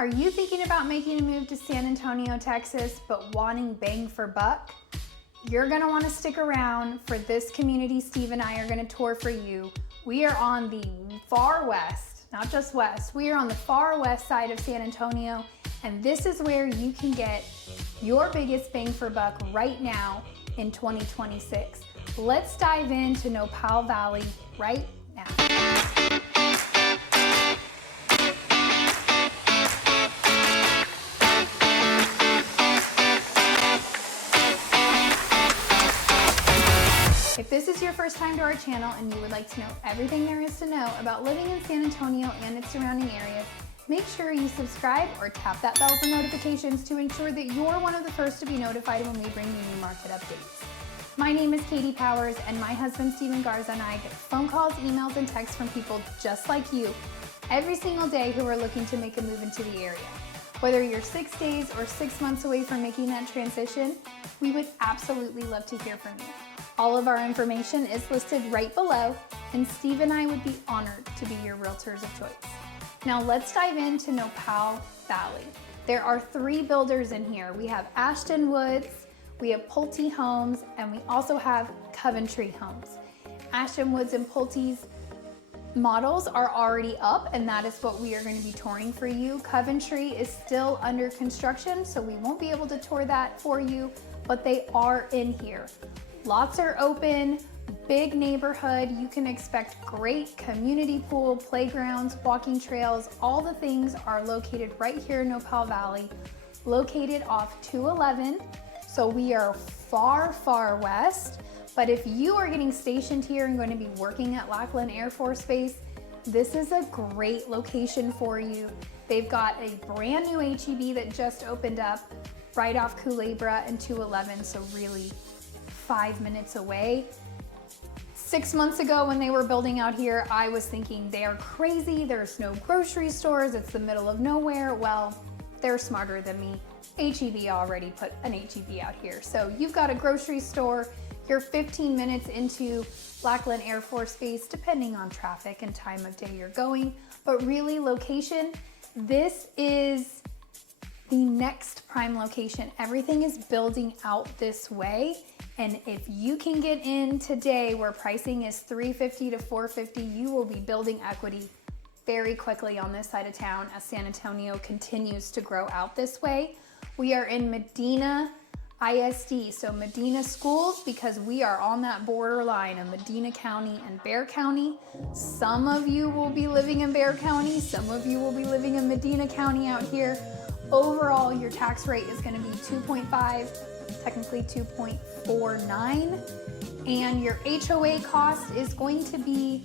Are you thinking about making a move to San Antonio, Texas, but wanting bang for buck? You're gonna wanna stick around for this community Steve and I are gonna tour for you. We are on the far west, not just west, we are on the far west side of San Antonio, and this is where you can get your biggest bang for buck right now in 2026. Let's dive into Nopal Valley right now. If this is your first time to our channel and you would like to know everything there is to know about living in San Antonio and its surrounding areas, make sure you subscribe or tap that bell for notifications to ensure that you're one of the first to be notified when we bring you new market updates. My name is Katie Powers, and my husband Steven Garza and I get phone calls, emails, and texts from people just like you every single day who are looking to make a move into the area. Whether you're 6 days or 6 months away from making that transition, we would absolutely love to hear from you. All of our information is listed right below, and Steve and I would be honored to be your realtors of choice. Now let's dive into Nopal Valley. There are 3 builders in here. We have Ashton Woods, we have Pulte Homes, and we also have Coventry Homes. Ashton Woods and Pulte's models are already up, and that is what we are going to be touring for you. Coventry is still under construction, so we won't be able to tour that for you, but they are in here. Lots are open, big neighborhood. You can expect great community pool, playgrounds, walking trails. All the things are located right here in Nopal Valley, located off 211. So we are far, far west. But if you are getting stationed here and going to be working at Lackland Air Force Base, this is a great location for you. They've got a brand new HEB that just opened up right off Culebra and 211, so really 5 minutes away. 6 months ago when they were building out here, I was thinking they are crazy, there's no grocery stores, it's the middle of nowhere. Well, they're smarter than me. HEB already put an HEB out here. So you've got a grocery store, you're 15 minutes into Lackland Air Force Base, depending on traffic and time of day you're going. But really, location, this is the next prime location. Everything is building out this way. And if you can get in today where pricing is $350 to $450, you will be building equity very quickly on this side of town as San Antonio continues to grow out this way. We are in Medina ISD, so Medina schools, because we are on that borderline of Medina County and Bexar County. Some of you will be living in Bexar County, some of you will be living in Medina County out here. Overall, your tax rate is going to be 2.5, technically 2.49, and your HOA cost is going to be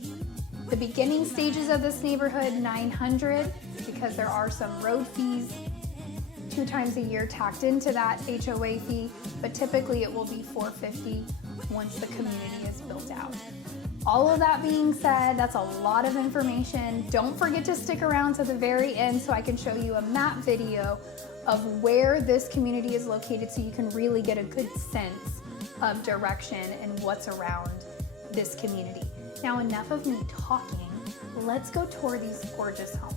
the beginning stages of this neighborhood $900, because there are some road fees 2 times a year tacked into that HOA fee, but typically it will be $450 once the community is built out. All of that being said, that's a lot of information. Don't forget to stick around to the very end so I can show you a map video of where this community is located so you can really get a good sense of direction and what's around this community. Now, enough of me talking. Let's go tour these gorgeous homes.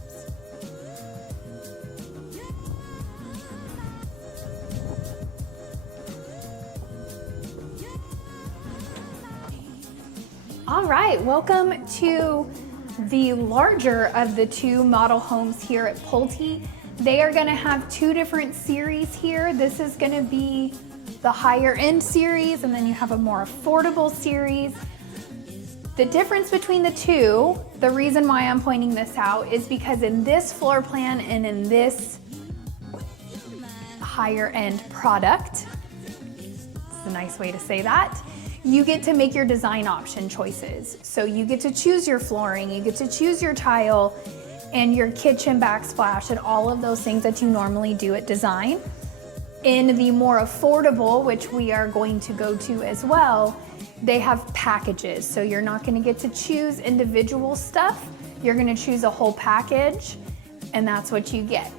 All right, welcome to the larger of the 2 model homes here at Pulte. They are gonna have 2 different series here. This is gonna be the higher end series, and then you have a more affordable series. The difference between the 2, the reason why I'm pointing this out is because in this floor plan and in this higher end product, it's a nice way to say that, you get to make your design option choices. So you get to choose your flooring, you get to choose your tile and your kitchen backsplash and all of those things that you normally do at design. In the more affordable, which we are going to go to as well, they have packages. So you're not gonna get to choose individual stuff, you're gonna choose a whole package, and that's what you get.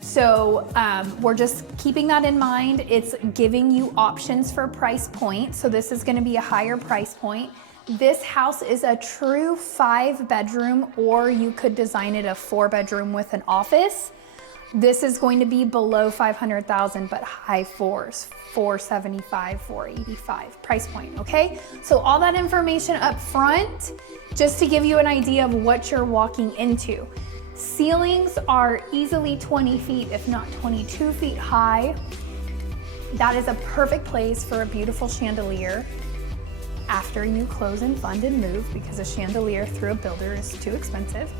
So we're just keeping that in mind. It's giving you options for price point. So this is gonna be a higher price point. This house is a true 5-bedroom, or you could design it a 4-bedroom with an office. This is going to be below 500,000, but high fours, 475, 485 price point, okay? So all that information up front, just to give you an idea of what you're walking into. Ceilings are easily 20 feet, if not 22 feet high. That is a perfect place for a beautiful chandelier after you close and fund and move, because a chandelier through a builder is too expensive.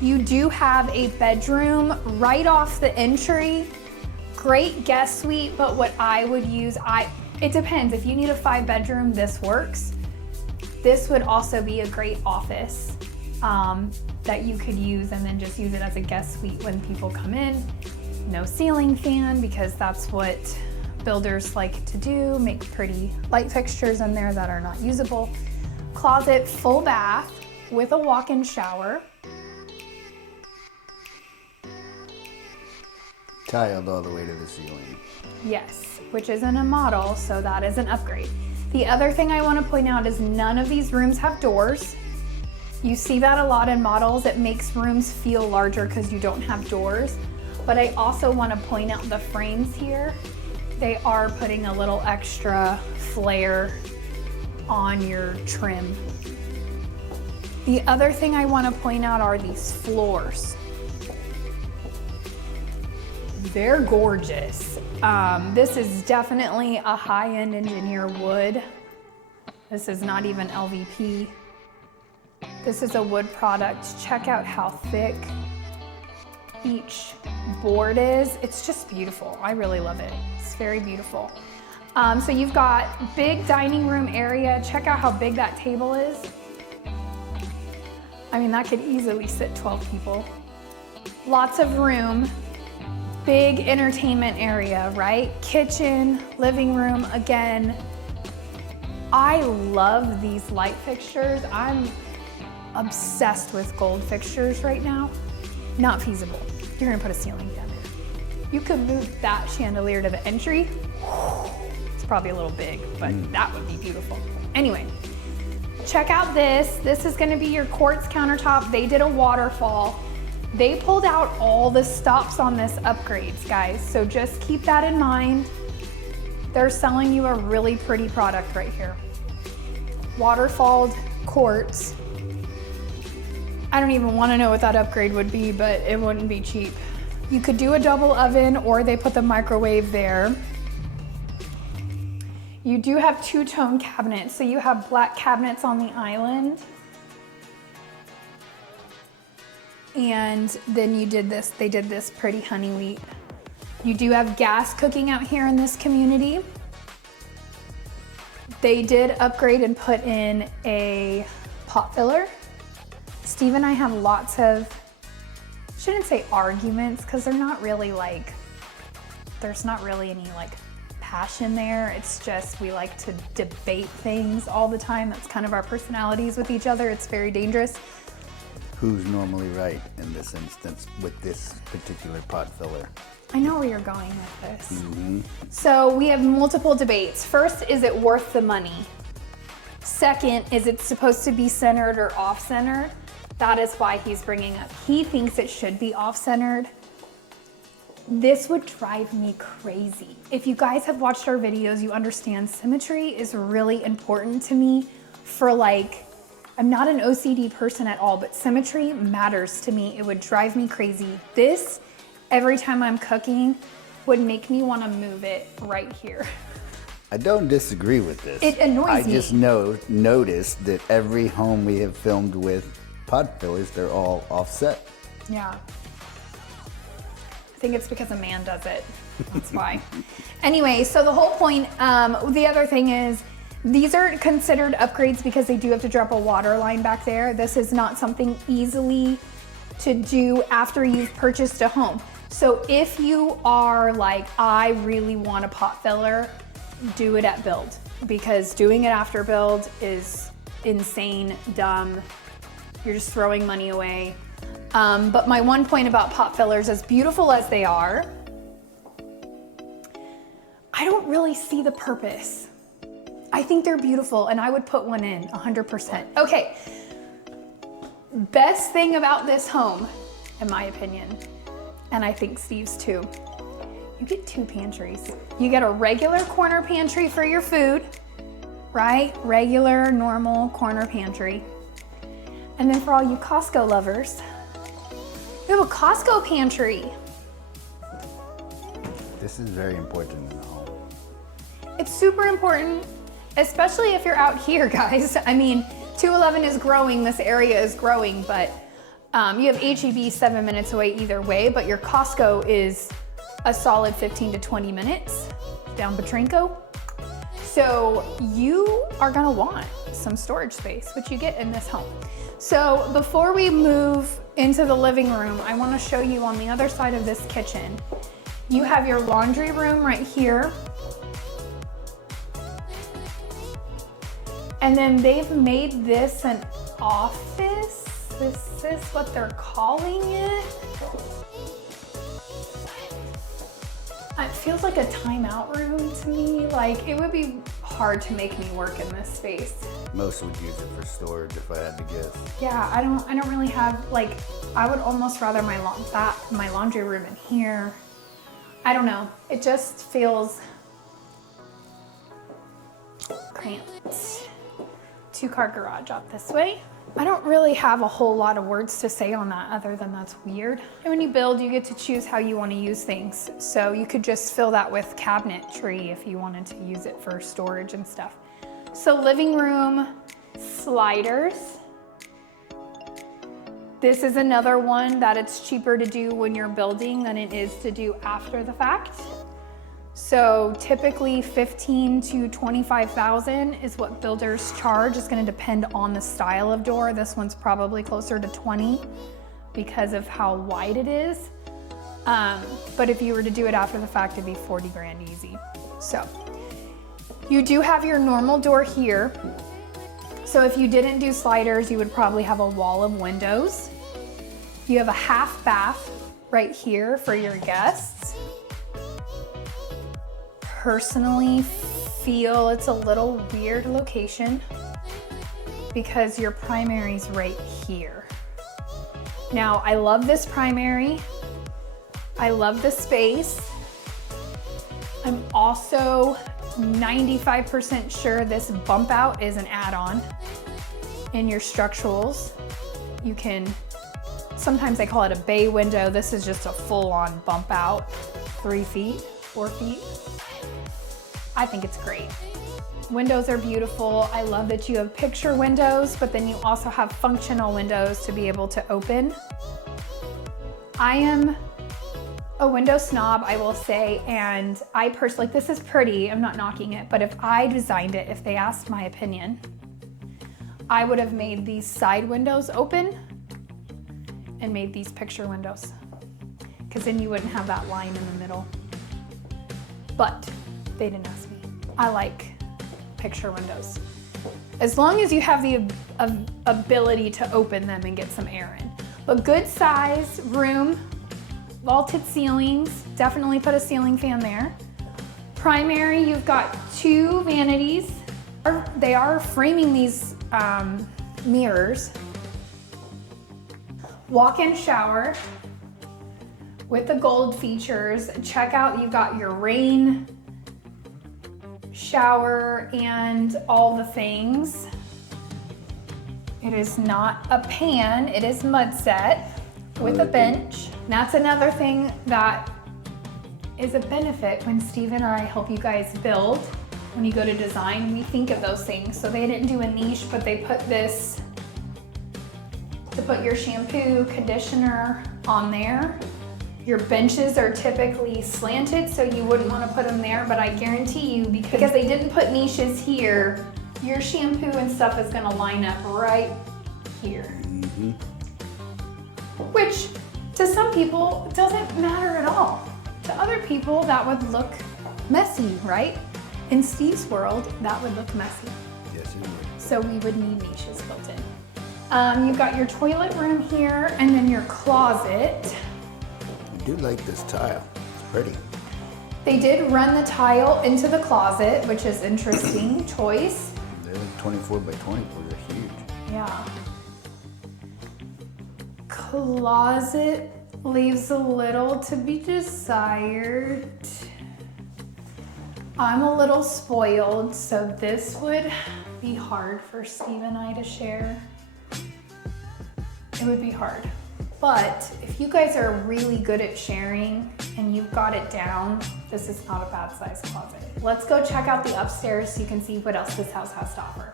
You do have a bedroom right off the entry. Great guest suite, but what I would use, it depends. If you need a 5-bedroom, this works. This would also be a great office that you could use, and then just use it as a guest suite when people come in. No ceiling fan, because that's what builders like to do, make pretty light fixtures in there that are not usable. Closet, full bath with a walk-in shower. Tiled all the way to the ceiling. Yes, which isn't a model, so that is an upgrade. The other thing I want to point out is none of these rooms have doors. You see that a lot in models. It makes rooms feel larger because you don't have doors. But I also want to point out the frames here. They are putting a little extra flair on your trim. The other thing I want to point out are these floors. They're gorgeous. This is definitely a high-end engineer wood. This is not even LVP. This is a wood product. Check out how thick each board is. It's just beautiful. I really love it. It's very beautiful. So you've got big dining room area. Check out how big that table is. I mean, that could easily sit 12 people. Lots of room. Big entertainment area, right? Kitchen, living room, again. I love these light fixtures. I'm obsessed with gold fixtures right now. Not feasible. You're gonna put a ceiling down there. You could move that chandelier to the entry. It's probably a little big, but that would be beautiful. Anyway, check out this. This is gonna be your quartz countertop. They did a waterfall. They pulled out all the stops on this upgrades, guys. So just keep that in mind. They're selling you a really pretty product right here. Waterfalled quartz. I don't even want to know what that upgrade would be, but it wouldn't be cheap. You could do a double oven, or they put the microwave there. You do have two-tone cabinets, so you have black cabinets on the island. And then you did this, they did this pretty honey wheat. You do have gas cooking out here in this community. They did upgrade and put in a pot filler. Steve and I have lots of, shouldn't say arguments, because they're not really like, there's not really any like passion there. It's just, we like to debate things all the time. That's kind of our personalities with each other. It's very dangerous. Who's normally right in this instance with this particular pot filler? I know where you're going with this. So we have multiple debates. First, is it worth the money? Second, is it supposed to be centered or off-centered? That is why he's bringing up, he thinks it should be off-centered. This would drive me crazy. If you guys have watched our videos, you understand symmetry is really important to me for like, I'm not an OCD person at all, but symmetry matters to me. It would drive me crazy. This, every time I'm cooking, would make me want to move it right here. I don't disagree with this. It annoys me. I just noticed that every home we have filmed with pot fillers, they're all offset. Yeah. I think it's because a man does it. That's why. Anyway, so the whole point, the other thing is, these are considered upgrades because they do have to drop a water line back there. This is not something easily to do after you've purchased a home. So if you are like, I really want a pot filler, do it at build, because doing it after build is insane, dumb. You're just throwing money away. But my one point about pot fillers, as beautiful as they are, I don't really see the purpose. I think they're beautiful and I would put one in 100%. Okay, best thing about this home, in my opinion, and I think Steve's too. You get 2 pantries. You get a regular corner pantry for your food, right? Regular, normal corner pantry. And then for all you Costco lovers, you have a Costco pantry. This is very important in the home. It's super important, especially if you're out here, guys. I mean, 211 is growing, this area is growing, but you have HEB 7 minutes away either way, but your Costco is a solid 15 to 20 minutes down Potranco. So you are gonna want some storage space, which you get in this home. So before we move into the living room, I wanna show you on the other side of this kitchen, you have your laundry room right here. And then they've made this an office. This is what they're calling it. It feels like a timeout room to me. Like, it would be hard to make me work in this space. Most would use it for storage if I had to guess. Yeah, I don't really have, like, I would almost rather my laundry room in here. I don't know. It just feels cramped. 2-car garage out this way. I don't really have a whole lot of words to say on that other than that's weird. And when you build, you get to choose how you want to use things. So you could just fill that with cabinetry if you wanted to use it for storage and stuff. So living room, sliders. This is another one that it's cheaper to do when you're building than it is to do after the fact. So typically 15 to 25,000 is what builders charge. It's going to depend on the style of door. This one's probably closer to 20 because of how wide it is. But if you were to do it after the fact, it'd be 40 grand easy. So you do have your normal door here. So if you didn't do sliders, you would probably have a wall of windows. You have a half bath right here for your guests. Personally feel it's a little weird location because your primary's right here. Now, I love this primary. I love the space. I'm also 95% sure this bump out is an add-on in your structurals. You can, sometimes they call it a bay window. This is just a full-on bump out, 3 feet, 4 feet. I think it's great. Windows are beautiful. I love that you have picture windows, but then you also have functional windows to be able to open. I am a window snob, I will say, and I personally, like, this is pretty, I'm not knocking it, but if I designed it, if they asked my opinion, I would have made these side windows open and made these picture windows, because then you wouldn't have that line in the middle. But they didn't ask me. I like picture windows. As long as you have the ability to open them and get some air in. But good size room, vaulted ceilings, definitely put a ceiling fan there. Primary, you've got 2 vanities. They are framing these mirrors. Walk-in shower with the gold features. Check out, you've got your rain shower and all the things. It is not a pan, it is mud set with a bench. And that's another thing that is a benefit when Steve and I help you guys build. When you go to design, we think of those things. So they didn't do a niche, but they put this to put your shampoo, conditioner on there. Your benches are typically slanted, so you wouldn't want to put them there, but I guarantee you, because they didn't put niches here, your shampoo and stuff is going to line up right here. Mm-hmm. Which, to some people, doesn't matter at all. To other people, that would look messy, right? In Steve's world, that would look messy. Yes, it would. So we would need niches built in. You've got your toilet room here, and then your closet. I do like this tile. It's pretty. They did run the tile into the closet, which is interesting choice. They're like 24 by 24. They're huge. Yeah. Closet Leaves a little to be desired. I'm a little spoiled, so this would be hard for Steve and I to share. It would be hard. But if you guys are really good at sharing and you've got it down, this is not a bad size closet. Let's go check out the upstairs so you can see what else this house has to offer.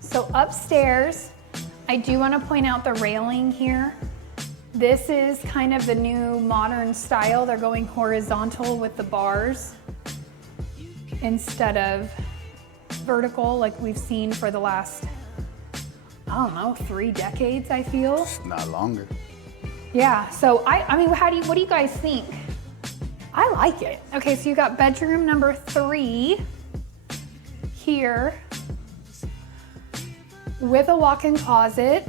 So upstairs, I do want to point out the railing here. This is kind of the new modern style. They're going horizontal with the bars instead of vertical like we've seen for the last, I don't know, 3 decades, I feel. Not longer. Yeah, so I mean, what do you guys think? I like it. Okay, so you got bedroom number 3 here with a walk-in closet.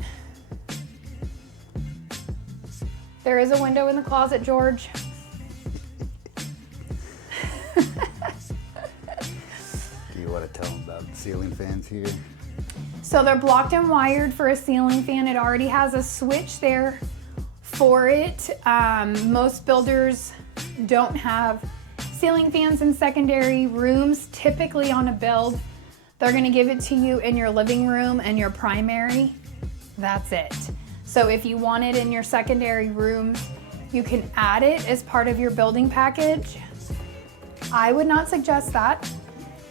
There is a window in the closet, George. Do you want to tell them about ceiling fans here? So they're blocked and wired for a ceiling fan. It already has a switch there for it. Most builders don't have ceiling fans in secondary rooms. Typically on a build, they're gonna give it to you in your living room and your primary. That's it. So if you want it in your secondary room, you can add it as part of your building package. I would not suggest that.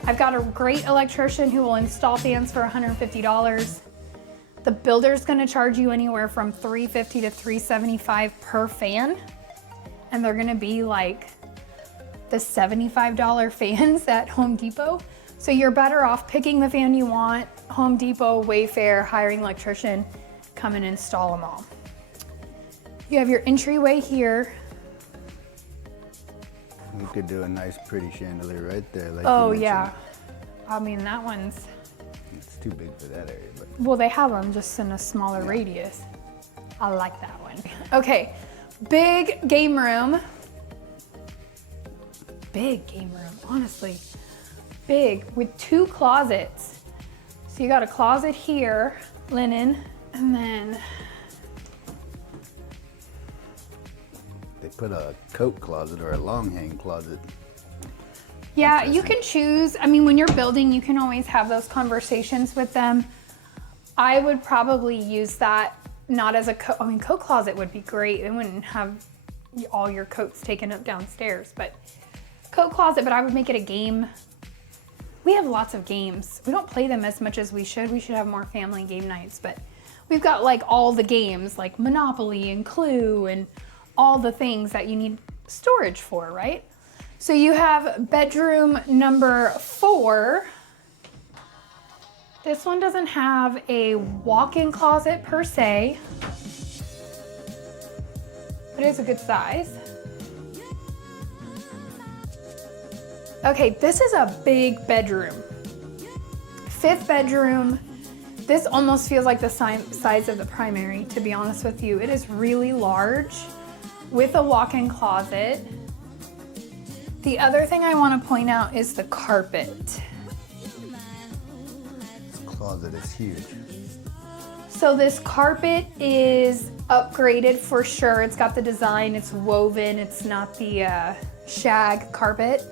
I've got a great electrician who will install fans for $150. The builder's gonna charge you anywhere from $350 to $375 per fan. And they're gonna be like the $75 fans at Home Depot. So you're better off picking the fan you want, Home Depot, Wayfair, hiring an electrician, come and install them all. You have your entryway here. We could do a nice pretty chandelier right there. Like Oh yeah, I mean that one's, it's too big for that area, but well they have them just in a smaller radius. I like that one. Okay, big game room. Big game room, honestly. Big, with 2 closets. So you got a closet here, linen, and then they put a coat closet or a long hang closet. yeah, you can choose. I mean, when you're building, you can always have those conversations with them. I would probably use that not as a coat. I mean, coat closet would be great. It wouldn't have all your coats taken up downstairs, but coat closet, but I would make it a game. We have lots of games. We don't play them as much as we should. We should have more family game nights, but we've got like all the games like Monopoly and Clue and all the things that you need storage for, right? So you have bedroom number 4. This one doesn't have a walk-in closet per se, but it's a good size. Okay, this is a big bedroom. 5th bedroom. This almost feels like the size of the primary, to be honest with you. It is really large with a walk-in closet. The other thing I want to point out is the carpet. This closet is huge. So this carpet is upgraded for sure. It's got the design, it's woven, it's not the shag carpet.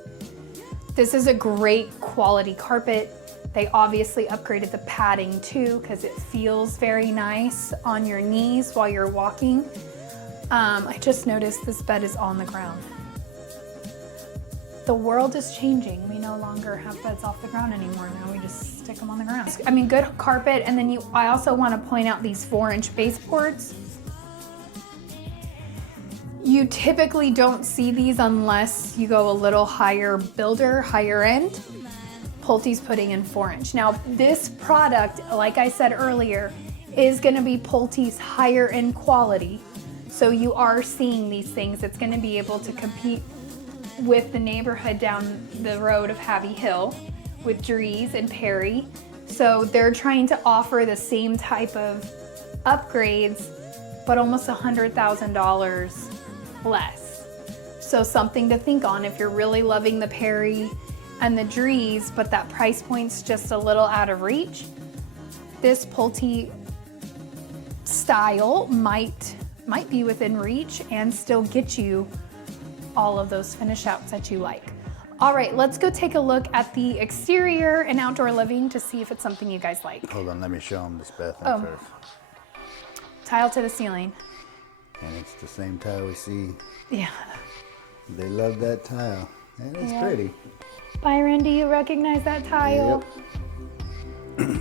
This is a great quality carpet. They obviously upgraded the padding too because it feels very nice on your knees while you're walking. I just noticed this bed is on the ground. The world is changing. We no longer have beds off the ground anymore. Now we just stick them on the ground. I mean, good carpet. And then I also want to point out these 4-inch baseboards. You typically don't see these unless you go a little higher builder, higher end. Pulte's putting in 4-inch. Now this product, like I said earlier, is gonna be Pulte's higher end quality. So you are seeing these things. It's gonna be able to compete with the neighborhood down the road of Havy Hill with Dries and Perry. So they're trying to offer the same type of upgrades, but almost $100,000 less. So something to think on if you're really loving the Perry and the Drees, but that price point's just a little out of reach, this Pulte style might be within reach and still get you all of those finish outs that you like. All right, let's go take a look at the exterior and outdoor living to see if it's something you guys like. Hold on, let me show them this bathroom first. Tile to the ceiling. And it's the same tile we see. Yeah. They love that tile. And it's pretty. Byron, do you recognize that tile? Yep.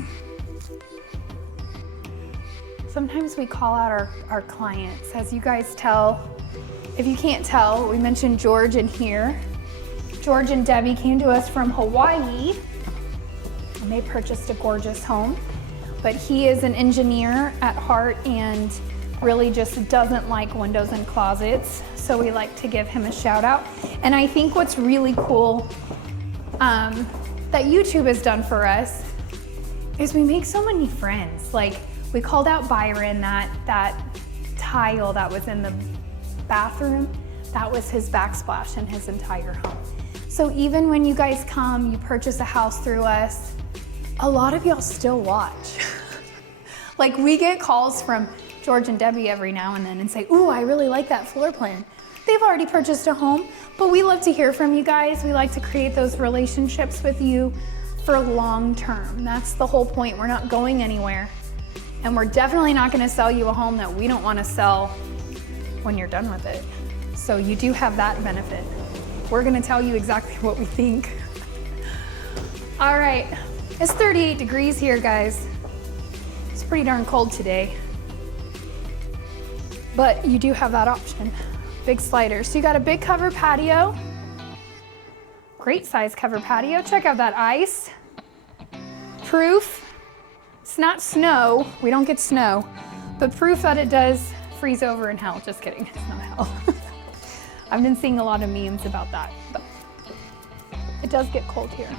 Sometimes we call out our clients. As you guys tell, if you can't tell, we mentioned George in here. George and Debbie came to us from Hawaii and they purchased a gorgeous home. But he is an engineer at heart and really just doesn't like windows and closets. So we like to give him a shout out. And I think what's really cool that YouTube has done for us is we make so many friends. Like we called out Byron, that tile that was in the bathroom, that was his backsplash in his entire home. So even when you guys come, you purchase a house through us, a lot of y'all still watch. Like we get calls from George and Debbie every now and then and say, ooh, I really like that floor plan. They've already purchased a home, but we love to hear from you guys. We like to create those relationships with you for long term. That's the whole point. We're not going anywhere. And we're definitely not gonna sell you a home that we don't wanna sell when you're done with it. So you do have that benefit. We're gonna tell you exactly what we think. All right, it's 38 degrees here, guys. It's pretty darn cold today. But you do have that option. Big sliders. So you got a big cover patio. Great size cover patio. Check out that ice. Proof. It's not snow. We don't get snow. But proof that it does freeze over in hell. Just kidding. It's not hell. I've been seeing a lot of memes about that. But it does get cold here.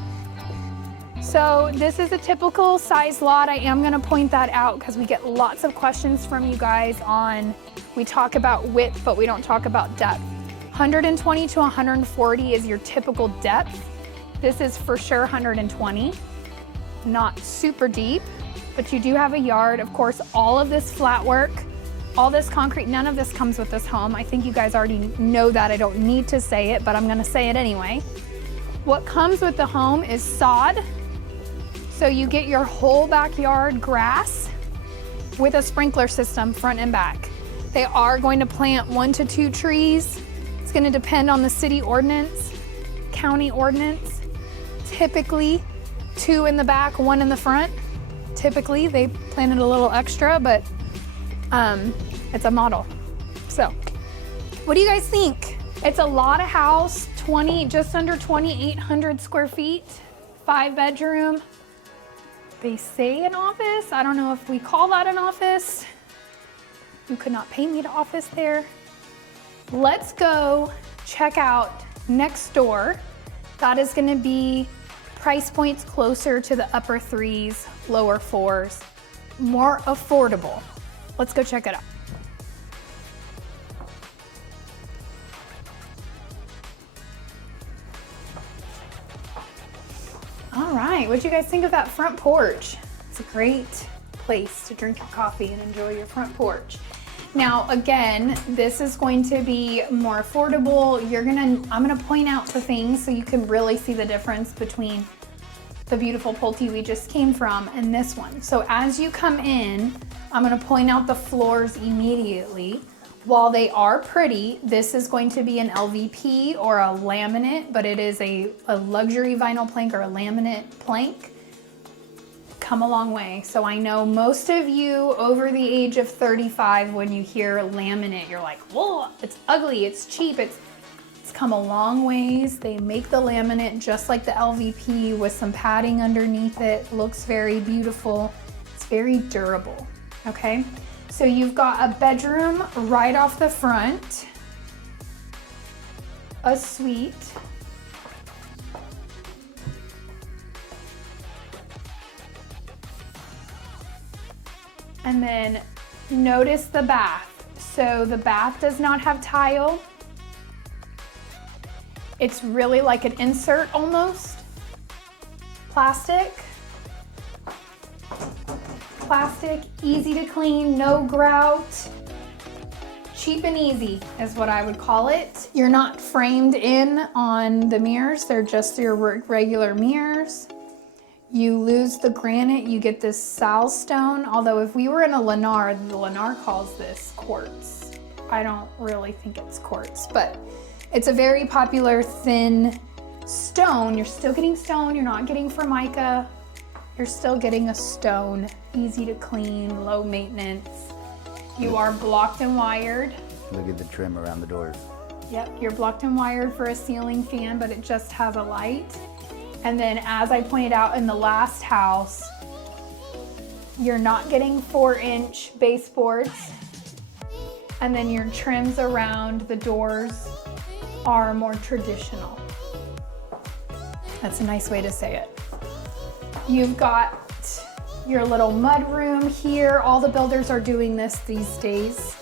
So this is a typical size lot. I am gonna point that out because we get lots of questions from you guys on, we talk about width, but we don't talk about depth. 120 to 140 is your typical depth. This is for sure 120, not super deep, but you do have a yard. Of course, all of this flat work, all this concrete, none of this comes with this home. I think you guys already know that. I don't need to say it, but I'm gonna say it anyway. What comes with the home is sod. So you get your whole backyard grass with a sprinkler system front and back. They are going to plant 1 to 2 trees. It's going to depend on the city ordinance, county ordinance. Typically 2 in the back, 1 in the front. Typically they planted a little extra, but it's a model. So what do you guys think? It's a lot of house, just under 2,800 square feet, 5-bedroom. They say an office. I don't know if we call that an office. You could not pay me to office there. Let's go check out next door. That is gonna be price points closer to the upper 3s, lower 4s, more affordable. Let's go check it out. All right, what'd you guys think of that front porch? It's a great place to drink your coffee and enjoy your front porch. Now, again, this is going to be more affordable. I'm gonna point out the things so you can really see the difference between the beautiful Pulte we just came from and this one. So as you come in, I'm gonna point out the floors immediately. While they are pretty, this is going to be an LVP or a laminate, but it is a luxury vinyl plank or a laminate plank. Come a long way. So I know most of you over the age of 35, when you hear laminate, you're like, whoa, it's ugly, it's cheap, it's come a long ways. They make the laminate just like the LVP with some padding underneath it. Looks very beautiful. It's very durable, okay? So you've got a bedroom right off the front, a suite, and then notice the bath. So the bath does not have tile. It's really like an insert almost. plastic, easy to clean, no grout. Cheap and easy is what I would call it. You're not framed in on the mirrors. They're just your regular mirrors. You lose the granite, you get this sal stone. Although if we were in a Lennar, the Lennar calls this quartz. I don't really think it's quartz, but it's a very popular thin stone. You're still getting stone, you're not getting Formica. You're still getting a stone, easy to clean, low maintenance. You are blocked and wired. Look at the trim around the doors. Yep, you're blocked and wired for a ceiling fan, but it just has a light. And then as I pointed out in the last house, you're not getting 4-inch baseboards. And then your trims around the doors are more traditional. That's a nice way to say it. You've got your little mud room here. All the builders are doing this these days.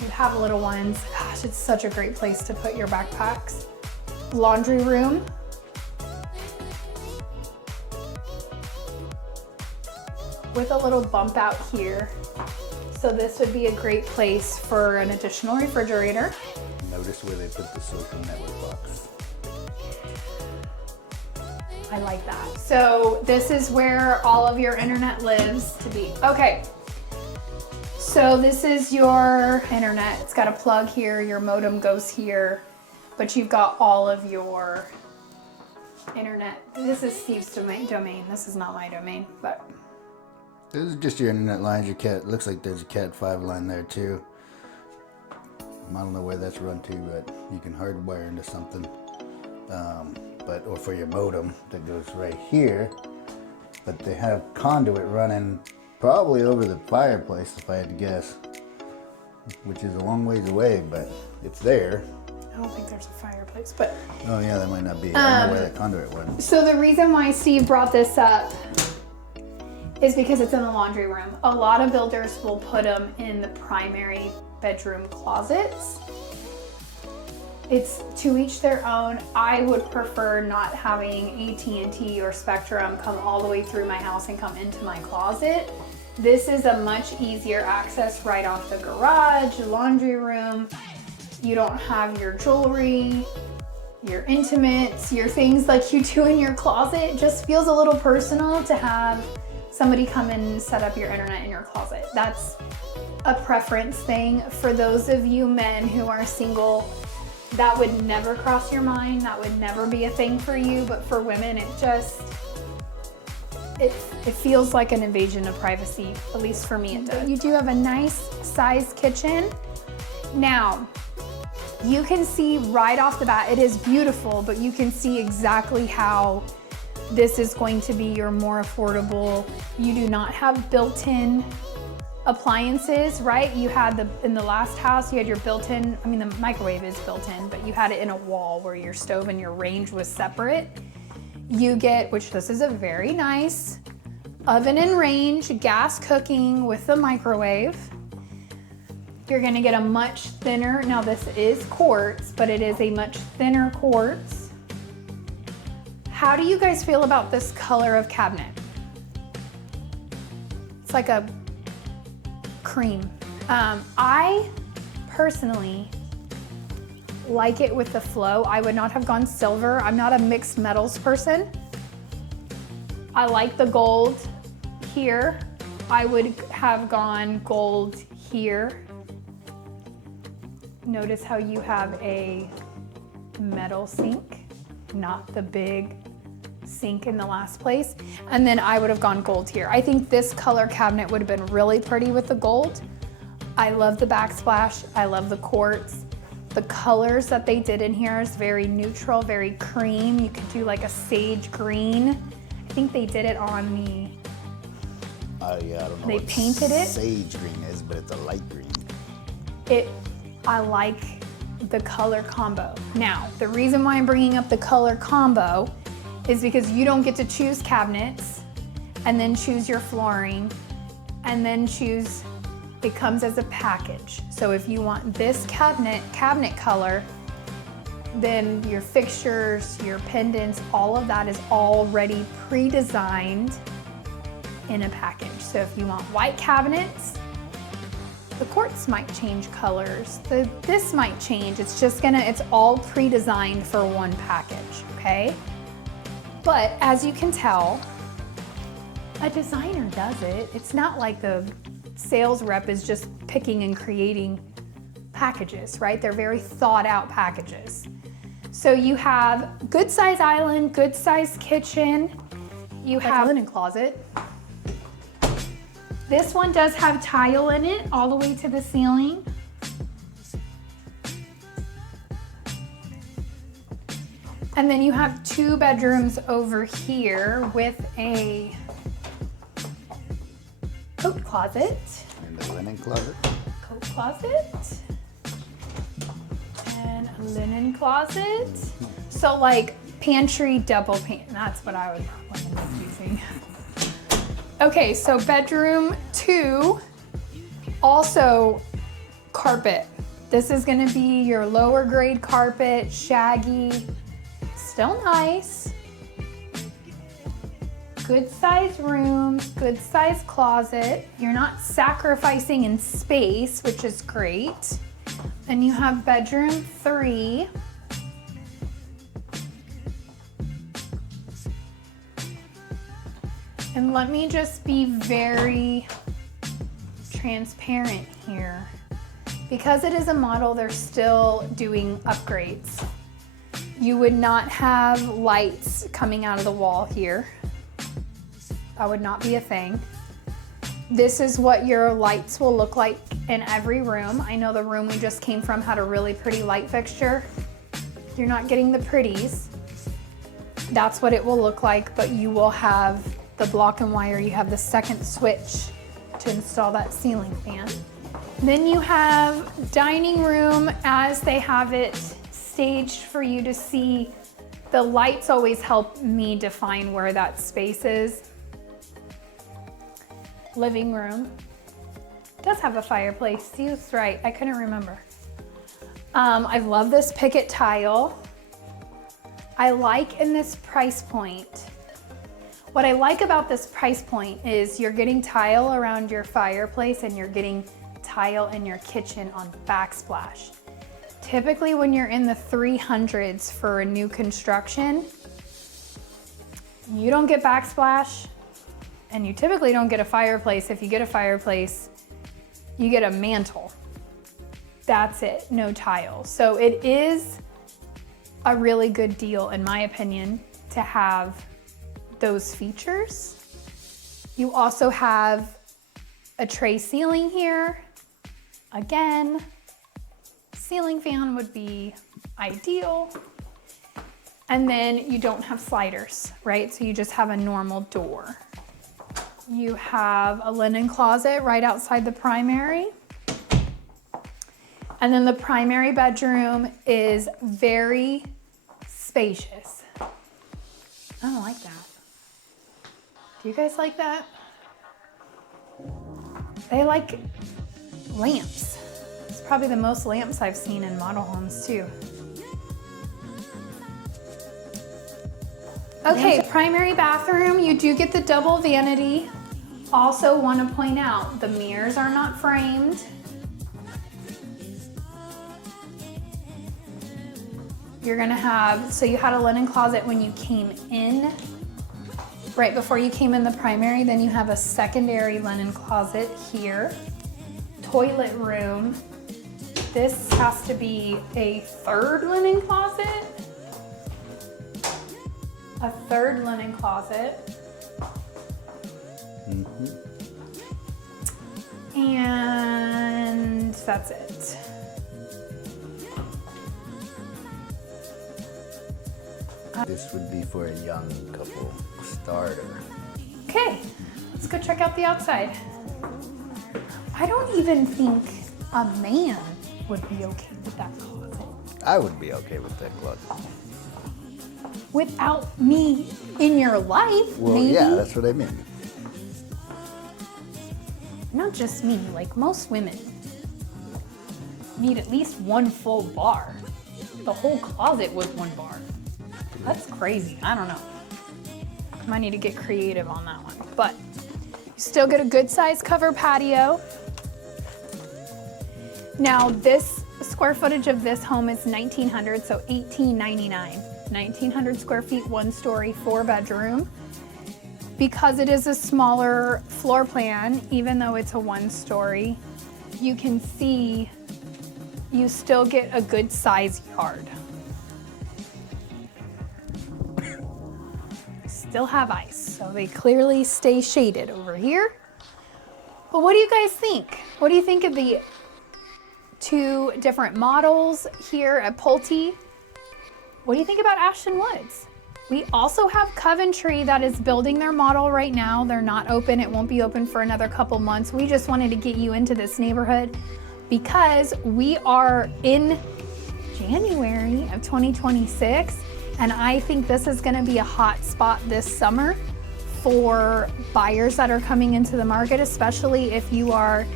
You have little ones. Gosh, it's such a great place to put your backpacks. Laundry room. With a little bump out here. So this would be a great place for an additional refrigerator. Notice where they put the social network box. I like that. So this is where all of your internet lives to be. Okay, so this is your internet. It's got a plug here, your modem goes here, but you've got all of your internet. This is Steve's domain. This is not my domain, but. This is just your internet lines, your cat. Looks like there's a Cat 5 line there too. I don't know where that's run to, but you can hardwire into something. Or for your modem that goes right here. But they have conduit running probably over the fireplace, if I had to guess, which is a long ways away, but it's there. I don't think there's a fireplace, but. Oh yeah, that might not be. I don't know where that conduit went. So the reason why Steve brought this up is because it's in the laundry room. A lot of builders will put them in the primary bedroom closets. It's to each their own. I would prefer not having AT&T or Spectrum come all the way through my house and come into my closet. This is a much easier access right off the garage, laundry room. You don't have your jewelry, your intimates, your things like you do in your closet. It just feels a little personal to have somebody come in and set up your internet in your closet. That's a preference thing. For those of you men who are single, that would never cross your mind. That would never be a thing for you. But for women, it feels like an invasion of privacy. At least for me, it does. You do have a nice sized kitchen. Now, you can see right off the bat, it is beautiful, but you can see exactly how this is going to be your more affordable. You do not have built-in appliances, right? You had in the last house, you had your built-in, I mean, the microwave is built-in, but you had it in a wall where your stove and your range was separate. You get, which this is a very nice oven and range, gas cooking with the microwave. You're gonna get a much thinner, now this is quartz, but it is a much thinner quartz. How do you guys feel about this color of cabinet? It's like a cream. I personally like it with the flow. I would not have gone silver. I'm not a mixed metals person. I like the gold here. I would have gone gold here. Notice how you have a metal sink, not the big sink in the last place. And then I would have gone gold here. I think this color cabinet would have been really pretty with the gold. I love the backsplash. I love the quartz. The colors that they did in here is very neutral, very cream. You could do like a sage green. I think they did it on the, Yeah, I don't know they what painted it. sage green is, but it's a light green. I like the color combo. Now, the reason why I'm bringing up the color combo is because you don't get to choose cabinets and then choose your flooring and then choose, it comes as a package. So if you want this cabinet color, then your fixtures, your pendants, all of that is already pre-designed in a package. So if you want white cabinets, the quartz might change colors. This might change. It's all pre-designed for one package, okay? But as you can tell, a designer does it. It's not like the sales rep is just picking and creating packages, right? They're very thought out packages. So you have good size island, good size kitchen. You have a linen closet. This one does have tile in it all the way to the ceiling. And then you have 2 bedrooms over here with a coat closet. And the linen closet. Coat closet. And a linen closet. So like pantry, double that's what I would probably be using. Okay, so bedroom 2, also carpet. This is gonna be your lower grade carpet, shaggy, still nice. Good size rooms, good size closet. You're not sacrificing in space, which is great. And you have bedroom 3. And let me just be very transparent here. Because it is a model, they're still doing upgrades. You would not have lights coming out of the wall here. That would not be a thing. This is what your lights will look like in every room. I know the room we just came from had a really pretty light fixture. You're not getting the pretties. That's what it will look like, but you will have the block and wire. You have the second switch to install that ceiling fan. Then you have dining room as they have it staged for you to see. The lights always help me define where that space is. Living room. It does have a fireplace. See, that's right. I couldn't remember. I love this picket tile. I like in this price point. What I like about this price point is you're getting tile around your fireplace and you're getting tile in your kitchen on backsplash. Typically when you're in the 300s for a new construction, you don't get backsplash and you typically don't get a fireplace. If you get a fireplace, you get a mantle. That's it, no tile. So it is a really good deal, in my opinion, to have those features. You also have a tray ceiling here. Again, ceiling fan would be ideal. And then you don't have sliders, right? So you just have a normal door. You have a linen closet right outside the primary. And then the primary bedroom is very spacious. I don't like that. Do you guys like that? They like lamps. It's probably the most lamps I've seen in model homes too. Okay, primary bathroom, you do get the double vanity. Also want to point out, the mirrors are not framed. You're gonna have, so you had a linen closet when you came in, right before you came in the primary, then you have a secondary linen closet here. Toilet room. This has to be a third linen closet. A third linen closet. And that's it. This would be for a young couple starter. Okay, let's go check out the outside. I don't even think a man would be okay with that closet. I would be okay with that closet. Without me in your life, Well, maybe. yeah, that's what I mean. Not just me, like most women need at least one full bar. the whole closet was one bar. That's crazy. I don't know. Might need to get creative on that one, but you still get a good size cover patio. Now this square footage of this home is 1,900, so 1,899. 1,900 square feet, 1-story, 4-bedroom. Because it is a smaller floor plan, even though it's a 1-story, you can see you still get a good size yard. Still have ice, so they clearly stay shaded over here. But what do you guys think? What do you think of the 2 different models here at Pulte? What do you think about Ashton Woods? We also have Coventry that is building their model right now. They're not open. It won't be open for another couple months. We just wanted to get you into this neighborhood because we are in January of 2026. And I think this is gonna be a hot spot this summer for buyers that are coming into the market, especially if you are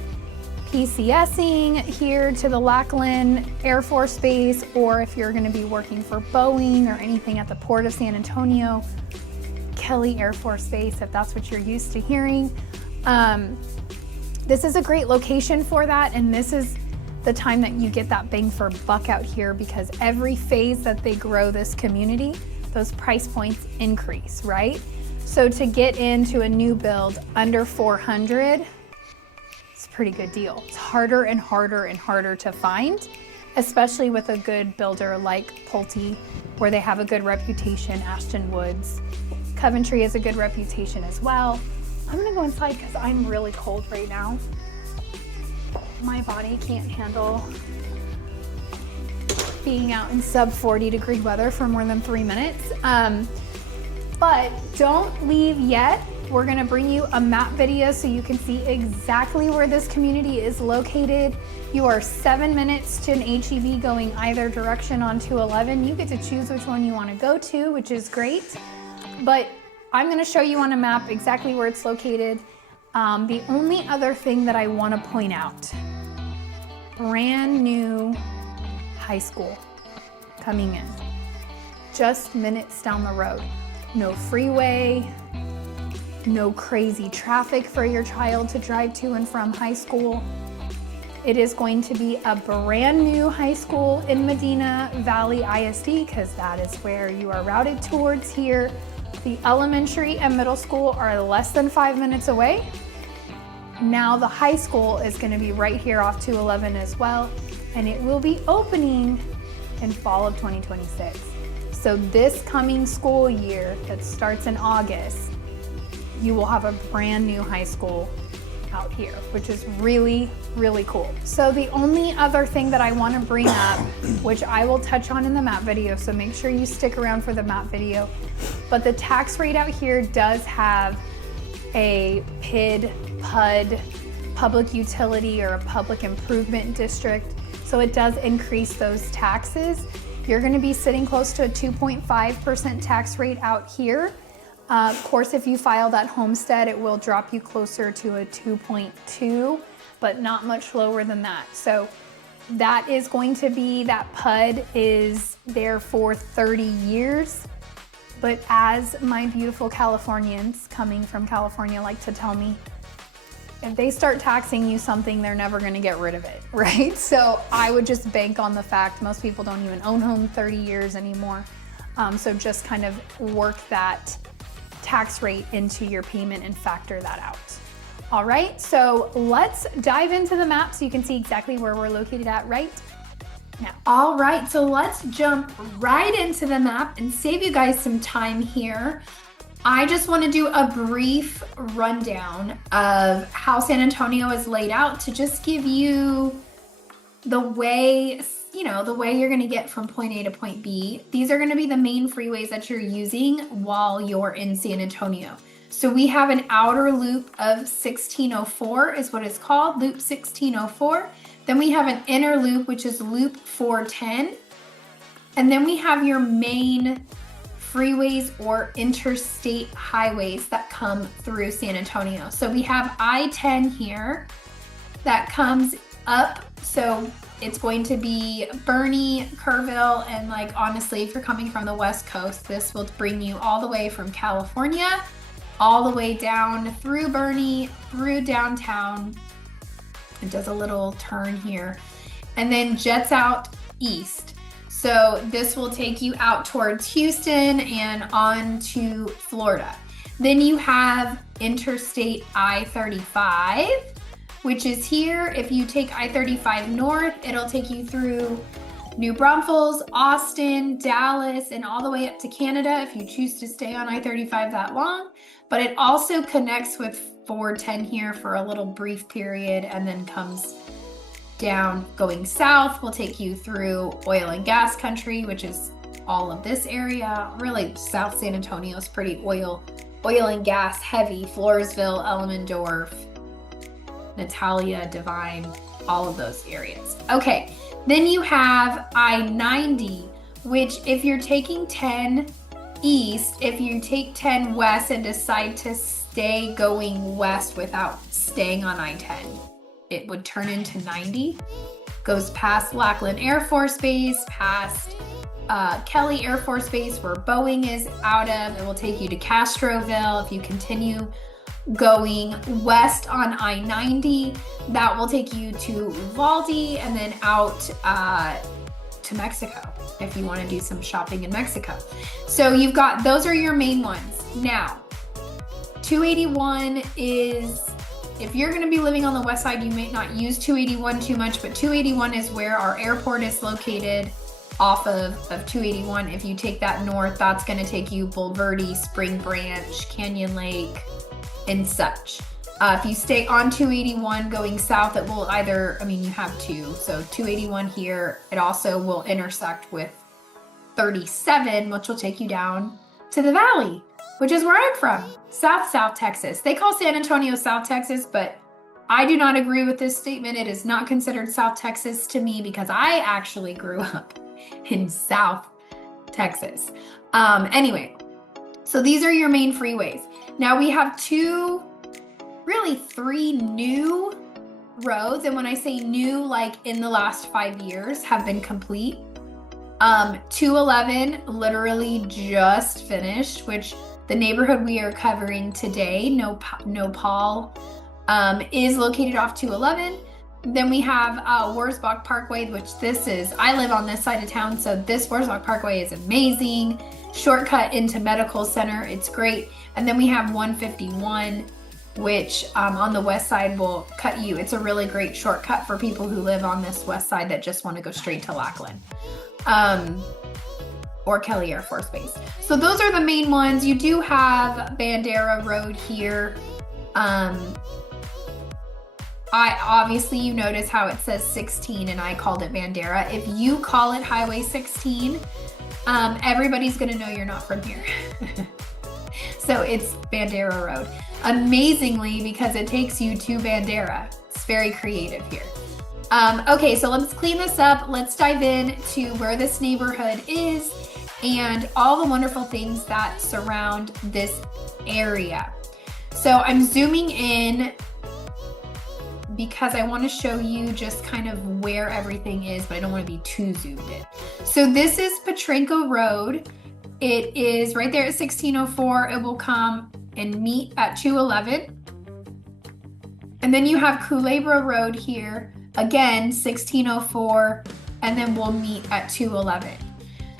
PCSing here to the Lackland Air Force Base, or if you're gonna be working for Boeing or anything at the Port of San Antonio, Kelly Air Force Base, if that's what you're used to hearing. This is a great location for that, and this is the time that you get that bang for buck out here, because every phase that they grow this community, those price points increase, right? So to get into a new build under 400, it's a pretty good deal. It's harder and harder and harder to find, especially with a good builder like Pulte, where they have a good reputation. Ashton Woods, Coventry has a good reputation as well. I'm gonna go inside because I'm really cold right now. My body can't handle being out in sub 40-degree weather for more than 3 minutes. But don't leave yet. We're gonna bring you a map video so you can see exactly where this community is located. You are 7 minutes to an HEB going either direction on 211. You get to choose which one you wanna go to, which is great. But I'm gonna show you on a map exactly where it's located. The only other thing that I wanna point out, brand new high school coming in, just minutes down the road. No freeway, no crazy traffic for your child to drive to and from high school. It is going to be a brand new high school in Medina Valley ISD, because that is where you are routed towards here. The elementary and middle school are less than 5 minutes away. Now the high school is going to be right here off 211 as well, and it will be opening in fall of 2026. So this coming school year that starts in August, you will have a brand new high school out here, which is really, really cool. So the only other thing that I want to bring up, which I will touch on in the map video, so make sure you stick around for the map video, but the tax rate out here does have a PUD, public utility, or a public improvement district. So it does increase those taxes. You're gonna be sitting close to a 2.5% tax rate out here. Of course, if you file that homestead, it will drop you closer to a 2.2, but not much lower than that. So that is going to be, that PUD is there for 30 years. But as my beautiful Californians coming from California like to tell me, if they start taxing you something, they're never gonna get rid of it, right? So I would just bank on the fact most people don't even own home 30 years anymore. So just kind of work that tax rate into your payment and factor that out. All right, so let's dive into the map so you can see exactly where we're located at right now. All right, so let's jump right into the map and save you guys some time here. I just want to do a brief rundown of how San Antonio is laid out to just give you the way, the way you're going to get from point A to point B. These are going to be the main freeways that you're using while you're in San Antonio. So we have an outer loop of 1604 is what it's called, loop 1604. Then we have an inner loop, which is loop 410. And then we have your main freeways or interstate highways that come through San Antonio. So we have I-10 here that comes up. So it's going to be Bernie, Kerrville, and like honestly, if you're coming from the West Coast, this will bring you all the way from California, all the way down through Bernie, through downtown. It does a little turn here and then jets out east. So this will take you out towards Houston and on to Florida. Then you have Interstate I-35, which is here. If you take I-35 north, it'll take you through New Braunfels, Austin, Dallas, and all the way up to Canada if you choose to stay on I-35 that long. But it also connects with 410 here for a little brief period and then comes down. Going south will take you through oil and gas country, which is all of this area. Really, South San Antonio is pretty oil and gas heavy. Floresville, Elmendorf, Natalia, Divine, all of those areas. Okay, then you have I-90, which if you're taking 10 east, if you take 10 west and decide to stay going west without staying on I-10, it would turn into 90. Goes past Lackland Air Force Base, past Kelly Air Force Base where Boeing is out of. It will take you to Castroville. If you continue going west on I-90, that will take you to Uvalde and then out to Mexico if you want to do some shopping in Mexico. So you've got, those are your main ones. Now, 281 is, if you're going to be living on the west side, you may not use 281 too much, but 281 is where our airport is located off of 281. If you take that north, that's going to take you Bulverde, Spring Branch, Canyon Lake, and such. If you stay on 281 going south, it will either, I mean, you have two. So 281 here, it also will intersect with 37, which will take you down to the valley, which is where I'm from, South Texas. They call San Antonio South Texas, but I do not agree with this statement. It is not considered South Texas to me because I actually grew up in South Texas. Anyway, so these are your main freeways. Now we have three new roads. And when I say new, like in the last 5 years have been complete. 211 literally just finished, which the neighborhood we are covering today, Nopal, is located off 211. Then we have Wurzbach Parkway, which this is, I live on this side of town, so this Wurzbach Parkway is amazing. Shortcut into Medical Center, it's great. And then we have 151, which on the west side will cut you. It's a really great shortcut for people who live on this west side that just want to go straight to Lackland. Or Kelly Air Force Base. So those are the main ones. You do have Bandera Road here. Obviously you notice how it says 16 and I called it Bandera. If you call it Highway 16, everybody's gonna know you're not from here. So it's Bandera Road. Amazingly, because it takes you to Bandera. It's very creative here. Okay, so let's clean this up. Let's dive in to where this neighborhood is and all the wonderful things that surround this area. So I'm zooming in because I want to show you just kind of where everything is, but I don't want to be too zoomed in. So this is Potranco Road. It is right there at 1604. It will come and meet at 211. And then you have Culebra Road here, again, 1604, and then we'll meet at 211.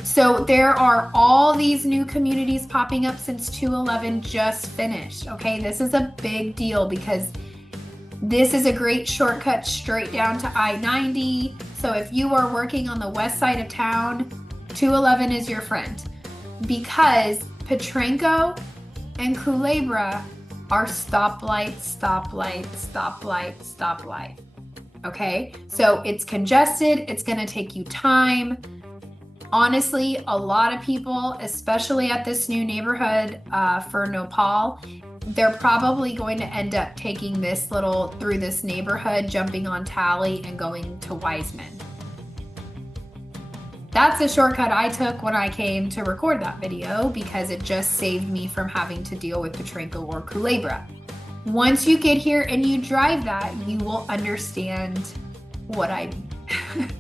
So there are all these new communities popping up since 211 just finished, okay? This is a big deal because this is a great shortcut straight down to I-90. So if you are working on the west side of town, 211 is your friend because Potranco and Culebra are stoplight, stoplight, stoplight, stoplight. Okay, so it's congested, it's gonna take you time. Honestly, a lot of people, especially at this new neighborhood for Nopal, they're probably going to end up taking this through this neighborhood, jumping on Tally and going to Wiseman. That's a shortcut I took when I came to record that video because it just saved me from having to deal with Potranco or Culebra. Once you get here and you drive that, you will understand what I mean.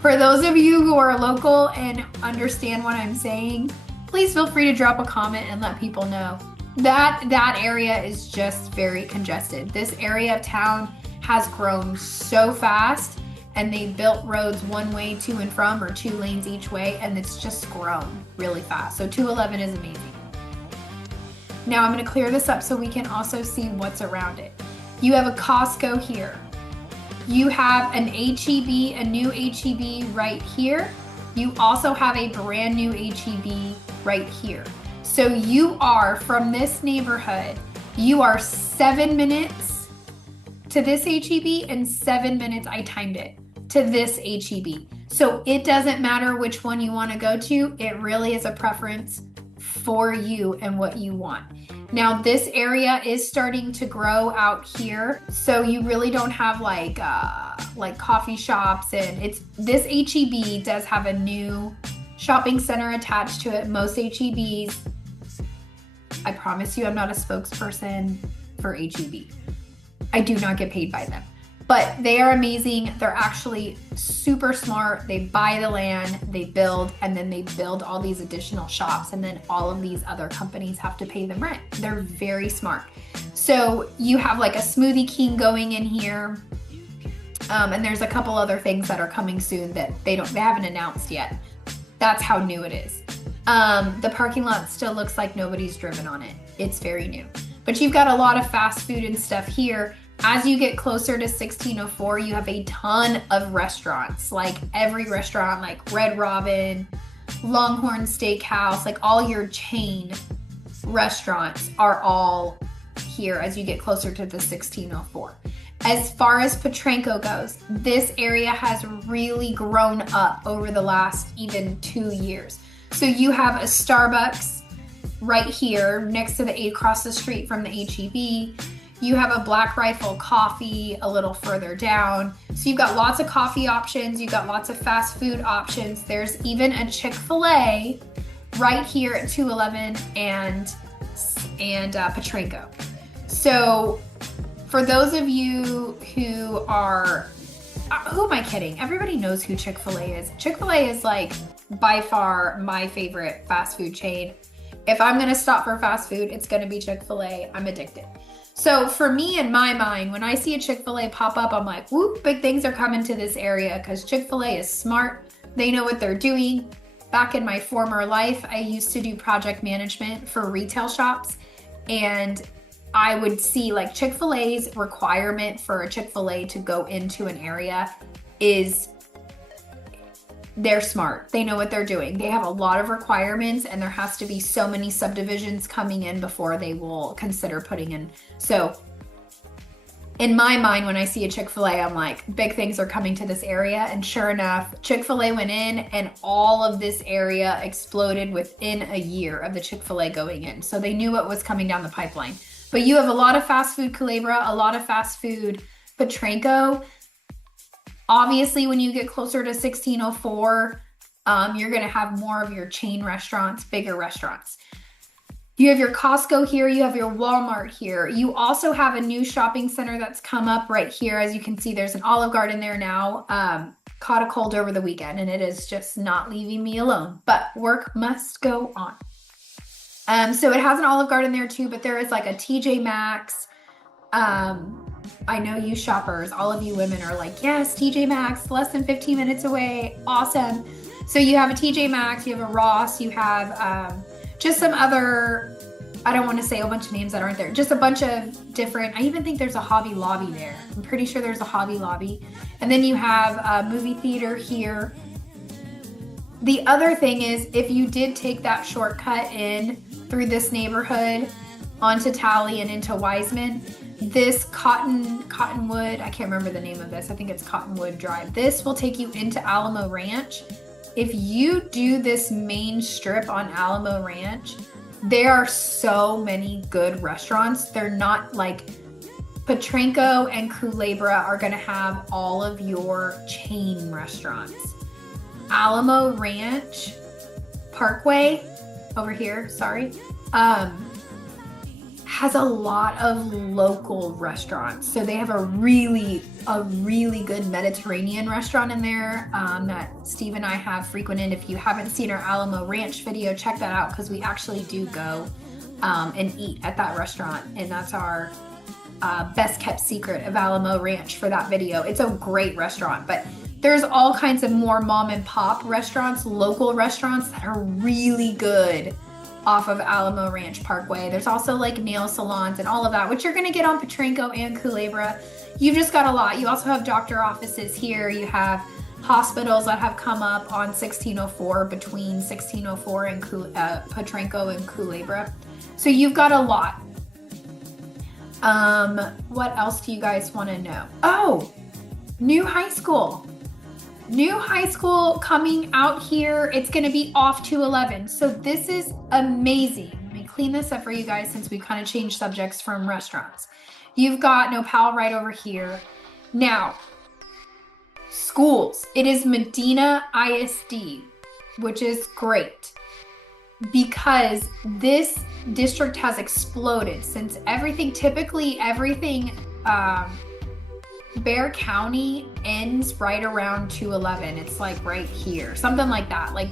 For those of you who are local and understand what I'm saying, please feel free to drop a comment and let people know. That area is just very congested. This area of town has grown so fast, and they built roads one way to and from, or 2 lanes each way, and it's just grown really fast. So 211 is amazing. Now I'm going to clear this up so we can also see what's around it. You have a Costco here. You have an HEB, a new HEB right here. You also have a brand new HEB right here. So you are, from this neighborhood, you are 7 minutes to this HEB and 7 minutes, I timed it, to this HEB. So it doesn't matter which one you want to go to. It really is a preference for you and what you want. Now this area is starting to grow out here, so you really don't have like coffee shops, and this HEB does have a new shopping center attached to it. Most HEBs, I promise you I'm not a spokesperson for HEB. I do not get paid by them. But they are amazing. They're actually super smart. They buy the land, they build, and then they build all these additional shops, and then all of these other companies have to pay them rent. They're very smart. So you have like a Smoothie King going in here, and there's a couple other things that are coming soon that they haven't announced yet. That's how new it is. The parking lot still looks like nobody's driven on it. It's very new. But you've got a lot of fast food and stuff here. As you get closer to 1604, you have a ton of restaurants, like every restaurant, like Red Robin, Longhorn Steakhouse, like all your chain restaurants are all here as you get closer to the 1604. As far as Potranco goes, this area has really grown up over the last even 2 years. So you have a Starbucks right here next to across the street from the HEB. You have a Black Rifle Coffee a little further down. So you've got lots of coffee options. You've got lots of fast food options. There's even a Chick-fil-A right here at 211 and Potranco. So for those of you who are, who am I kidding? Everybody knows who Chick-fil-A is. Chick-fil-A is like by far my favorite fast food chain. If I'm gonna stop for fast food, it's gonna be Chick-fil-A. I'm addicted. So for me, in my mind, when I see a Chick-fil-A pop up, I'm like, whoop, big things are coming to this area, because Chick-fil-A is smart. They know what they're doing. Back in my former life, I used to do project management for retail shops, and I would see like Chick-fil-A's requirement for a Chick-fil-A to go into an area is they're smart. They know what they're doing. They have a lot of requirements, and there has to be so many subdivisions coming in before they will consider putting in. So in my mind, when I see a Chick-fil-A, I'm like, big things are coming to this area. And sure enough, Chick-fil-A went in, and all of this area exploded within a year of the Chick-fil-A going in. So they knew what was coming down the pipeline. But you have a lot of fast food Culebra, a lot of fast food Potranco. Obviously, when you get closer to 1604, you're going to have more of your chain restaurants, bigger restaurants. You have your Costco here. You have your Walmart here. You also have a new shopping center that's come up right here. As you can see, there's an Olive Garden there now. Caught a cold over the weekend, and it is just not leaving me alone. But work must go on. So it has an Olive Garden there too, but there is like a TJ Maxx. I know you shoppers, all of you women are like, yes, TJ Maxx, less than 15 minutes away. Awesome. So you have a TJ Maxx, you have a Ross, you have just some other, I don't want to say a bunch of names that aren't there, just a bunch of different, I even think there's a Hobby Lobby there. I'm pretty sure there's a Hobby Lobby. And then you have a movie theater here. The other thing is, if you did take that shortcut in through this onto Tally and into Wiseman, this Cottonwood, I can't remember the name of this. I think it's Cottonwood Drive. This will take you into Alamo Ranch. If you do this main strip on Alamo Ranch, there are so many good restaurants. They're not like Potranco and Culebra are going to have all of your chain restaurants. Alamo has a lot of local restaurants. So they have a really good Mediterranean restaurant in there that Steve and I have frequented. If you haven't seen our Alamo Ranch video, check that out, because we actually do go and eat at that restaurant, and that's our best kept secret of Alamo Ranch for that video. It's a great restaurant, but there's all kinds of more mom and pop restaurants, local restaurants that are really good off of Alamo Ranch Parkway. There's also like nail salons and all of that, which you're gonna get on Potranco and Culebra. You've just got a lot. You also have doctor offices here. You have hospitals that have come up on 1604, between 1604 and Potranco and Culebra. So you've got a lot. What else do you guys want to know? Oh, new high school. New high school coming out here. It's going to be off 211. So this is amazing. Let me clean this up for you guys, since we've kind of changed subjects from restaurants. You've got Nopal right over here. Now, schools. It is Medina ISD, which is great, because this district has exploded since typically everything Bexar County ends right around 211. It's like right here, something like that. Like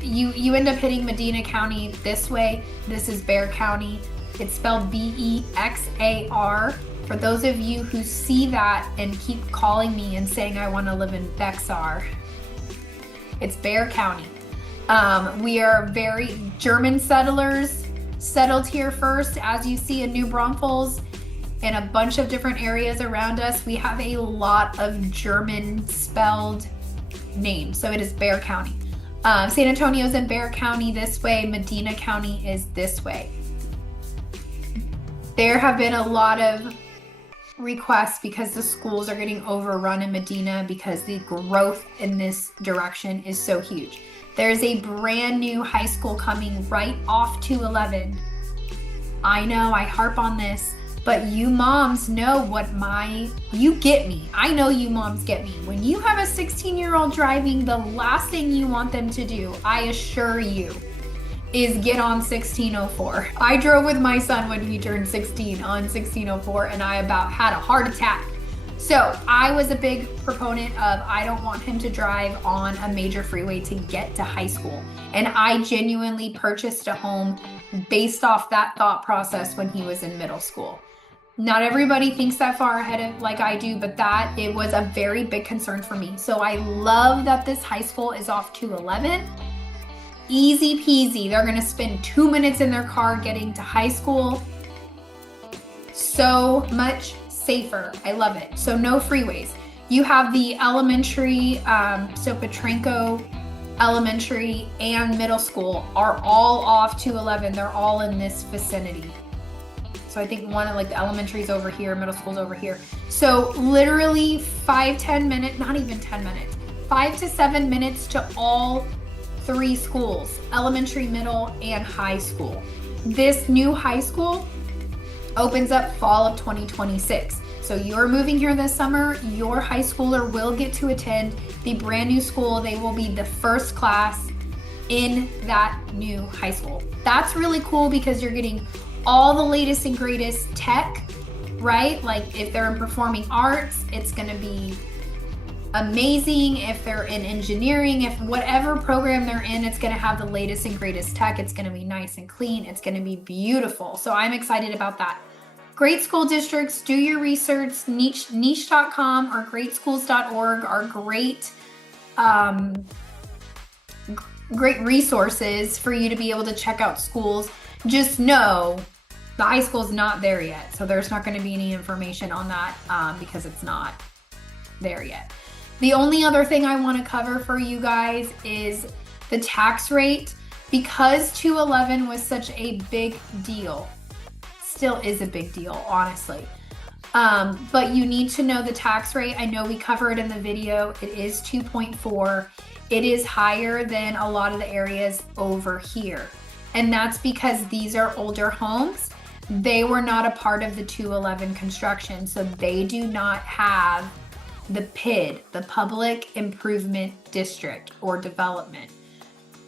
you end up hitting Medina County this way. This is Bexar County. It's spelled Bexar. For those of you who see that and keep calling me and saying I want to live in Bexar, it's Bexar County. We are very German settlers settled here first, as you see in New Braunfels and a bunch of different areas around us. We have a lot of German spelled names. So it is Bexar County. San Antonio's in Bexar County this way. Medina County is this way. There have been a lot of requests because the schools are getting overrun in Medina, because the growth in this direction is so huge. There's a brand new high school coming right off 211. I know I harp on this, but you moms know you get me. I know you moms get me. When you have a 16-year-old driving, the last thing you want them to do, I assure you, is get on 1604. I drove with my son when he turned 16 on 1604, and I about had a heart attack. So I was a big proponent of, I don't want him to drive on a major freeway to get to high school. And I genuinely purchased a home based off that thought process when he was in middle school. Not everybody thinks that far ahead of like I do, but it was a very big concern for me. So I love that this high school is off 211. Easy peasy. They're going to spend 2 minutes in their car getting to high school. So much safer. I love it. So no freeways. You have the elementary, so Potranco Elementary and middle school are all off 211. They're all in this vicinity. So I think one of like the elementary's over here, middle school's over here. So literally 5-10 minutes, not even 10 minutes, 5 to 7 minutes to all 3 schools, elementary, middle, and high school. This new high school opens up fall of 2026. So you're moving here this summer, your high schooler will get to attend the brand new school. They will be the first class in that new high school. That's really cool because you're getting all the latest and greatest tech, right? Like if they're in performing arts, it's gonna be amazing. If they're in engineering, if whatever program they're in, it's gonna have the latest and greatest tech. It's gonna be nice and clean. It's gonna be beautiful. So I'm excited about that. Great school districts, do your research. Niche.com or greatschools.org are great resources for you to be able to check out schools. Just know the high school's not there yet. So there's not going to be any information on that because it's not there yet. The only other thing I want to cover for you guys is the tax rate. Because 211 was such a big deal, still is a big deal, honestly. But you need to know the tax rate. I know we cover it in the video. It is 2.4. It is higher than a lot of the areas over here. And that's because these are older homes. They were not a part of the 211 construction, so they do not have the PID, the Public Improvement District or Development.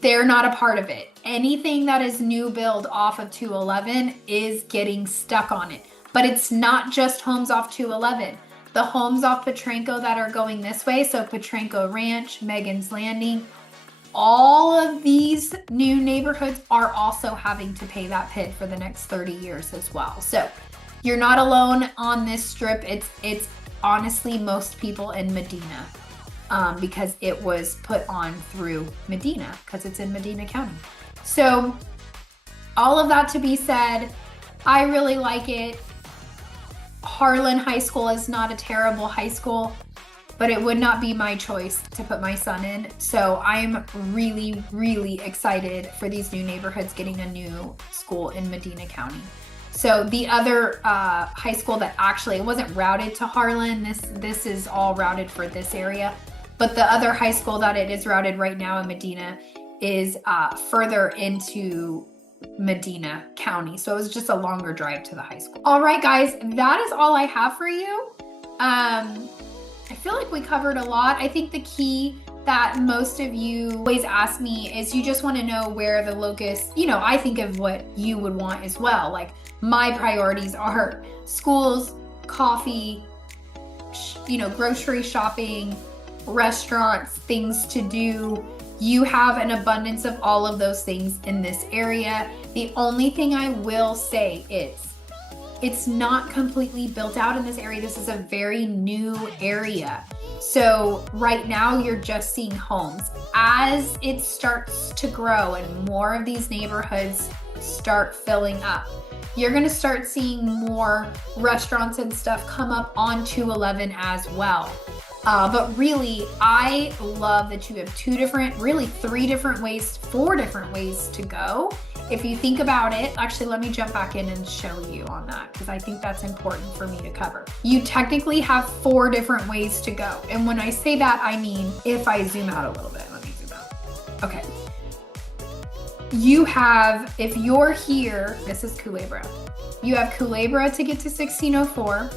they're not a part of it. Anything that is new build off of 211 is getting stuck on it. But it's not just homes off 211. The homes off Potranco that are going this way, so Potranco Ranch, Megan's Landing, all of these new neighborhoods are also having to pay that PID for the next 30 years as well. So you're not alone on this strip. It's honestly most people in Medina, because it was put on through Medina because it's in Medina County. So all of that to be said, I really like it. Harlan High School is not a terrible high school, but it would not be my choice to put my son in. So I'm really, really excited for these new neighborhoods getting a new school in Medina County. So the other high school that actually, it wasn't routed to Harlan, this is all routed for this area, but the other high school that it is routed right now in Medina is further into Medina County. So it was just a longer drive to the high school. All right, guys, that is all I have for you. I feel like we covered a lot. I think the key that most of you always ask me is you just want to know where the locus, I think of what you would want as well. Like my priorities are schools, coffee, grocery shopping, restaurants, things to do. You have an abundance of all of those things in this area. The only thing I will say is it's not completely built out in this area. This is a very new area. So right now you're just seeing homes. As it starts to grow and more of these neighborhoods start filling up, you're gonna start seeing more restaurants and stuff come up on 211 as well. But really, I love that you have four different ways to go. If you think about it, actually, let me jump back in and show you on that because I think that's important for me to cover. You technically have 4 different ways to go. And when I say that, I mean, if I zoom out a little bit, let me zoom out. Okay. You have, if you're here, this is Culebra. You have Culebra to get to 1604.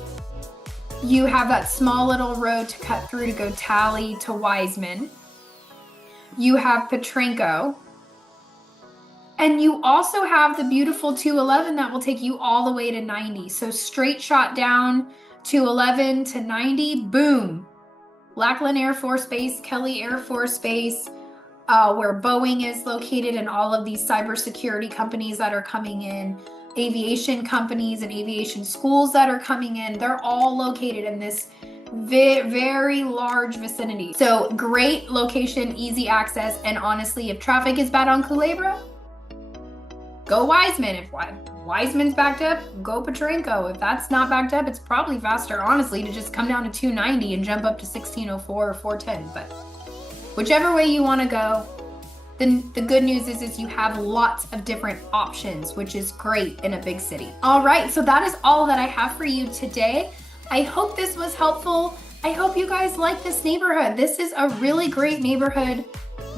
You have that small little road to cut through to go Tally to Wiseman. You have Potranco. And you also have the beautiful 211 that will take you all the way to 90. So straight shot down 211 to 90, boom. Lackland Air Force Base, Kelly Air Force Base, where Boeing is located, and all of these cybersecurity companies that are coming in, aviation companies and aviation schools that are coming in, they're all located in this very large vicinity. So great location, easy access, and honestly, if traffic is bad on Culebra, go Wiseman. If Wiseman's backed up, go Potranco. If that's not backed up, it's probably faster, honestly, to just come down to 290 and jump up to 1604 or 410. But whichever way you want to go, then the good news is you have lots of different options, which is great in a big city. All right, so that is all that I have for you today. I hope this was helpful. I hope you guys like this neighborhood. This is a really great neighborhood,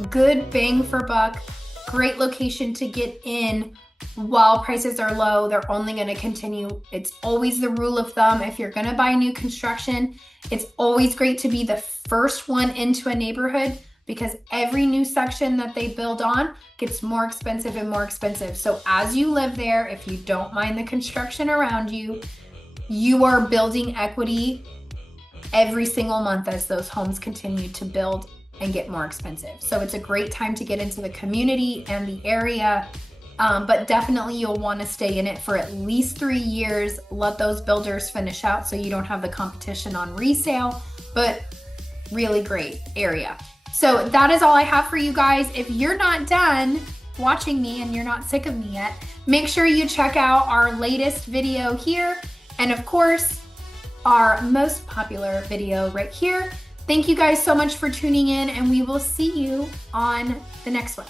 good bang for buck, great location to get in while prices are low. They're only going to continue. It's always the rule of thumb. If you're going to buy new construction, it's always great to be the first one into a neighborhood, because every new section that they build on gets more expensive and more expensive. So as you live there, if you don't mind the construction around you, you are building equity every single month as those homes continue to build and get more expensive. So it's a great time to get into the community and the area, but definitely you'll want to stay in it for at least 3 years. Let those builders finish out so you don't have the competition on resale, but really great area. So that is all I have for you guys. If you're not done watching me and you're not sick of me yet, make sure you check out our latest video here. And of course, our most popular video right here. Thank you guys so much for tuning in, and we will see you on the next one.